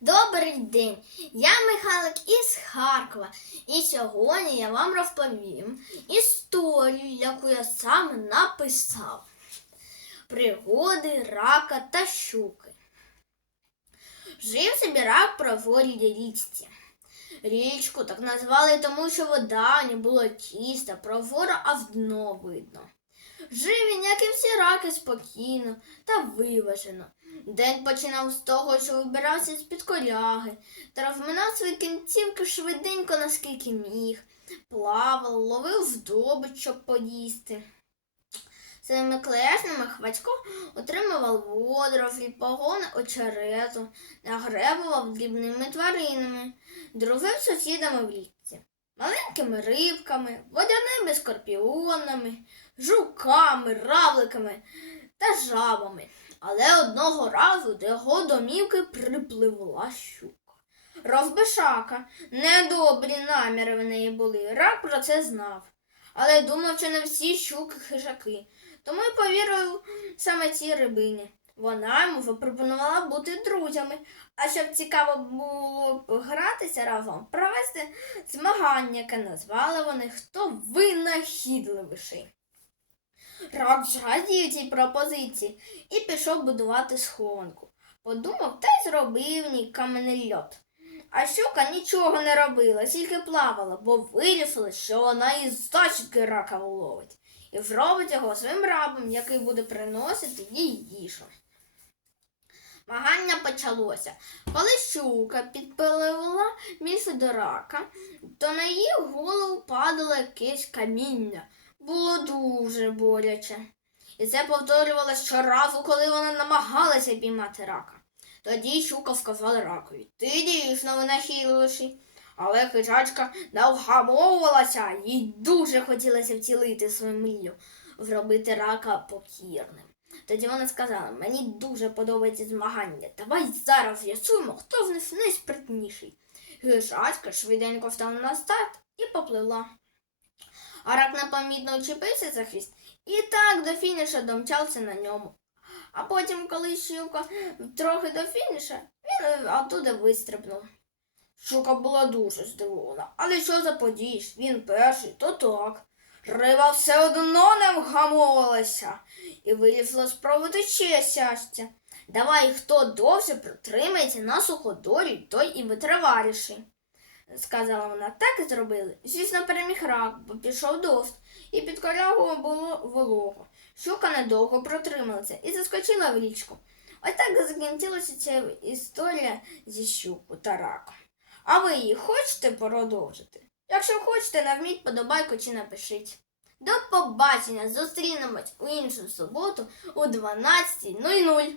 Добрий день! Я Михайлик із Харкова, і сьогодні я вам розповім історію, яку я сам написав. Пригоди рака та щуки. Жив собі рак при воді річці. Річку так назвали тому, що вода не була чиста, провора аж дно видно. Жив він, як і всі раки, спокійно та виважено. День починав з того, що вибирався з-під коляги та розминав свої кінцівки швиденько, наскільки міг, плавав, ловив здобич, щоб поїсти. Своїми клешнями хвацько отримував водорослі, погони очерету, нагребував дрібними тваринами, дружив сусідами в річці, маленькими рибками, водяними скорпіонами, жуками, равликами та жабами. Але одного разу до його домівки припливла щука. Розбишака, недобрі наміри в неї були. Рак про це знав. Але думав, що не всі щуки хижаки. Тому й повірив саме цій рибині. Вона йому запропонувала бути друзями, а щоб цікаво було гратися разом, провести змагання, яке назвали вони хто винахідливіший. Рак зрадів цій пропозиції і пішов будувати схованку. Подумав та й зробив ній каменний льот. А щука нічого не робила, тільки плавала, бо вирішила, що вона із зачіпки рака вловить, і зробить його своїм рабом, який буде приносити їй їжу. Змагання почалося. Коли щука підпиливала місце до рака, то на її голову падало якесь каміння. Було дуже боляче. І це повторювалося щоразу, коли вона намагалася піймати рака. Тоді щука сказала ракові, ти дійсно винахідливіший. Але хижачка не вгамовувалася, їй дуже хотілося втілити свою мрію, зробити рака покірним. Тоді вона сказала, мені дуже подобається змагання. Давай зараз з'ясуємо, хто з них найспритніший. Хижачка швиденько встала на старт і попливла. А рак непомітно учепився за хвіст і так до фініша домчався на ньому. А потім, коли щука трохи до фініша, він оттуда вистрибнув. Щука була дуже здивована. Але що за подієш? Він перший, то так. Риба все одно не вгамовувалася і вирішила спробувати ще щастя. Давай хто довше протримається на суходолі, той і витриваліший. Сказала вона, так і зробили. Звісно, переміг рак, бо пішов дощ, і під корягою було волого. Щука недовго протрималася і заскочила в річку. Ось так закінчилася ця історія зі щуку та раком. А ви її хочете продовжити? Якщо хочете, навміть подобайку чи напишіть. До побачення! Зустрінемось у іншу суботу о 12.00.